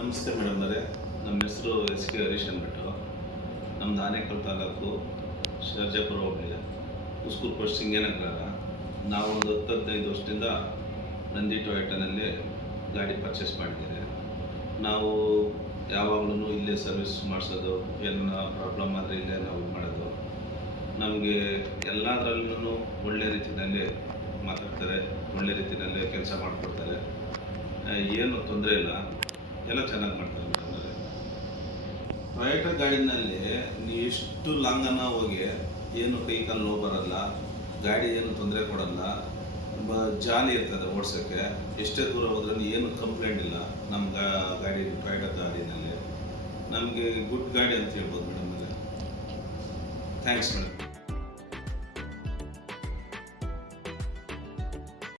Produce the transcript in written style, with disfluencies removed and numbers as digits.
ನಮಸ್ತೆ ಮೇಡಮ್ ಅವರೇ, ನಮ್ಮ ಹೆಸರು ಎಸ್.ಕೆ. ಹರೀಶ್ ಅಂದ್ಬಿಟ್ಟು. ನಮ್ಮದು ಆನೇಕಲ್ ತಾಲೂಕು ಸರ್ಜಾಪುರ ಹೋಬಳಿ, ಉಸ್ಕೂರು ಪೋಸ್ಟ್ ಸಿಂಗೇನಗರ. ನಾವು ಒಂದು 10-15 ವರ್ಷದಿಂದ ನಂದಿ ಟೊಯೋಟಾನಲ್ಲಿ ಗಾಡಿ ಪರ್ಚೇಸ್ ಮಾಡಿದ್ದೀವಿ. ನಾವು ಯಾವಾಗಲೂ ಇಲ್ಲೇ ಸರ್ವಿಸ್ ಮಾಡಿಸೋದು, ಏನೋ ಪ್ರಾಬ್ಲಮ್ ಆದರೆ ಇಲ್ಲೇ ನಾವು ಮಾಡೋದು. ನಮಗೆ ಎಲ್ಲದರಲ್ಲೂ ಒಳ್ಳೆ ರೀತಿಯಲ್ಲಿ ಮಾತಾಡ್ತಾರೆ, ಒಳ್ಳೆ ರೀತಿಯಲ್ಲಿ ಕೆಲಸ ಮಾಡಿಕೊಡ್ತಾರೆ, ಏನು ತೊಂದರೆ ಇಲ್ಲ, ಎಲ್ಲ ಚೆನ್ನಾಗಿ ಮಾಡ್ತಾರೆ ಮೇಡಮ್ ಅವರೇ. ಟೊಯೋಟಾ ಗಾಡಿನಲ್ಲಿ ನೀವು ಎಷ್ಟು ಲಾಂಗನ್ನ ಹೋಗಿ ಏನು ಕೈ ಕಾಲು ನೋವು ಬರಲ್ಲ, ಗಾಡಿ ಏನು ತೊಂದರೆ ಕೊಡಲ್ಲ, ತುಂಬ ಜಾಲಿ ಇರ್ತದೆ ಓಡಿಸೋಕ್ಕೆ. ಎಷ್ಟೇ ದೂರ ಹೋದ್ರೂ ಏನು ಕಂಪ್ಲೇಂಟ್ ಇಲ್ಲ ನಮ್ಮ ಗಾಡಿ ಟೊಯೋಟಾ ಗಾಡಿನಲ್ಲಿ. ನಮಗೆ ಗುಡ್ ಗಾಡಿ ಅಂತ ಹೇಳ್ಬೋದು ಮೇಡಮ್ ಅವರೇ. Thanks madam.